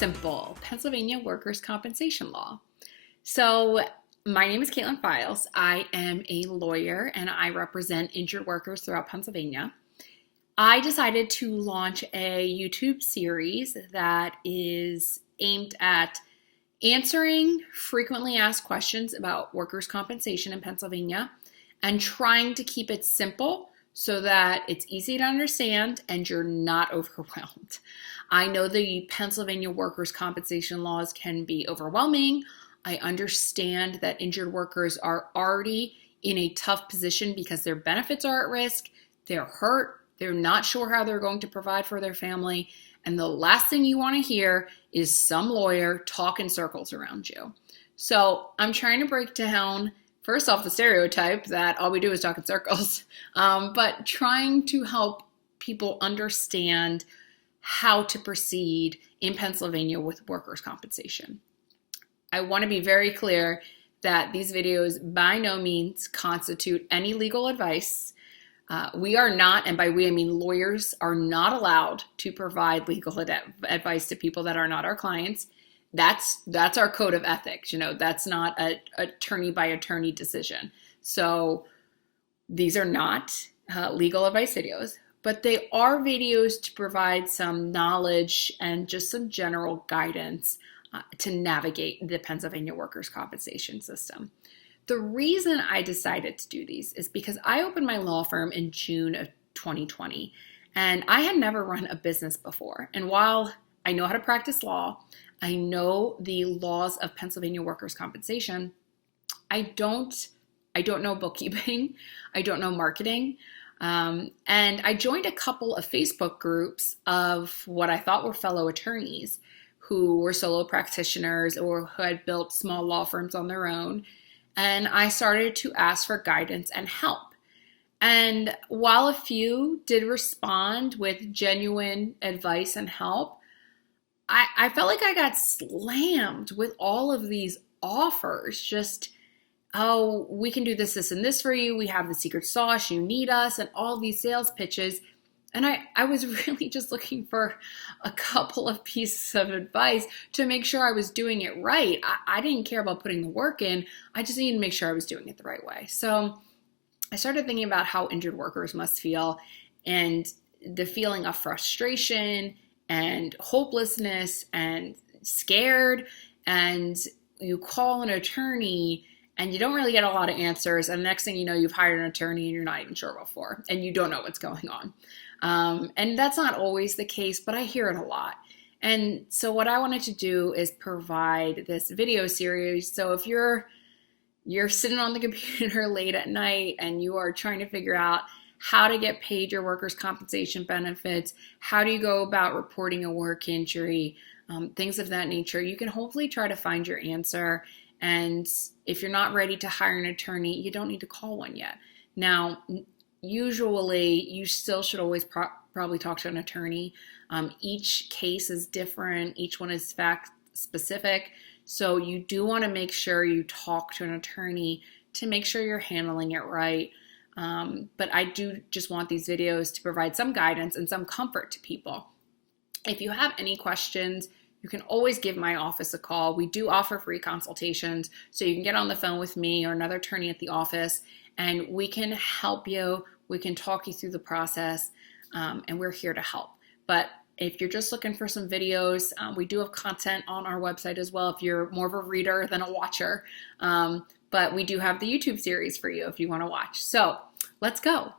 simple Pennsylvania workers' compensation law. So, my name is Kaitlin Files. I am a lawyer and I represent injured workers throughout Pennsylvania. I decided to launch a YouTube series that is aimed at answering frequently asked questions about workers' compensation in Pennsylvania and trying to keep it simple so that it's easy to understand and you're not overwhelmed. I know the Pennsylvania workers' compensation laws can be overwhelming. I understand that injured workers are already in a tough position because their benefits are at risk, they're hurt, they're not sure how they're going to provide for their family, and the last thing you want to hear is some lawyer talk in circles around you. So I'm trying to break down, first off, the stereotype that all we do is talk in circles, but trying to help people understand how to proceed in Pennsylvania with workers' compensation. I want to be very clear that these videos by no means constitute any legal advice. We are not, and by we I mean lawyers, are not allowed to provide legal advice to people that are not our clients. That's our code of ethics. That's not an attorney by attorney decision. So these are not legal advice videos, but they are videos to provide some knowledge and just some general guidance to navigate the Pennsylvania workers' compensation system. The reason I decided to do these is because I opened my law firm in June of 2020, and I had never run a business before. And while I know how to practice law, I know the laws of Pennsylvania workers' compensation, I don't know bookkeeping, I don't know marketing, and I joined a couple of Facebook groups of what I thought were fellow attorneys who were solo practitioners or who had built small law firms on their own. And I started to ask for guidance and help. And while a few did respond with genuine advice and help, I felt like I got slammed with all of these offers. Just, oh, we can do this, this, and this for you. We have the secret sauce. You need us, and all these sales pitches. And I was really just looking for a couple of pieces of advice to make sure I was doing it right. I didn't care about putting the work in. I just needed to make sure I was doing it the right way. So I started thinking about how injured workers must feel and the feeling of frustration and hopelessness and scared. And you call an attorney and you don't really get a lot of answers. And the next thing you know, you've hired an attorney and you're not even sure what for, and you don't know what's going on. And that's not always the case, but I hear it a lot. And so what I wanted to do is provide this video series. So if you're sitting on the computer late at night and you are trying to figure out how to get paid your workers' compensation benefits, how do you go about reporting a work injury, things of that nature, you can hopefully try to find your answer. And if you're not ready to hire an attorney, you don't need to call one yet. Now, usually, you still should always probably talk to an attorney. Each case is different. Each one is fact specific. So you do want to make sure you talk to an attorney to make sure you're handling it right. But I do just want these videos to provide some guidance and some comfort to people. If you have any questions, you can always give my office a call. We do offer free consultations, so you can get on the phone with me or another attorney at the office, and we can help you. We can talk you through the process, and we're here to help. But if you're just looking for some videos, we do have content on our website as well if you're more of a reader than a watcher. But we do have the YouTube series for you if you want to watch. So let's go.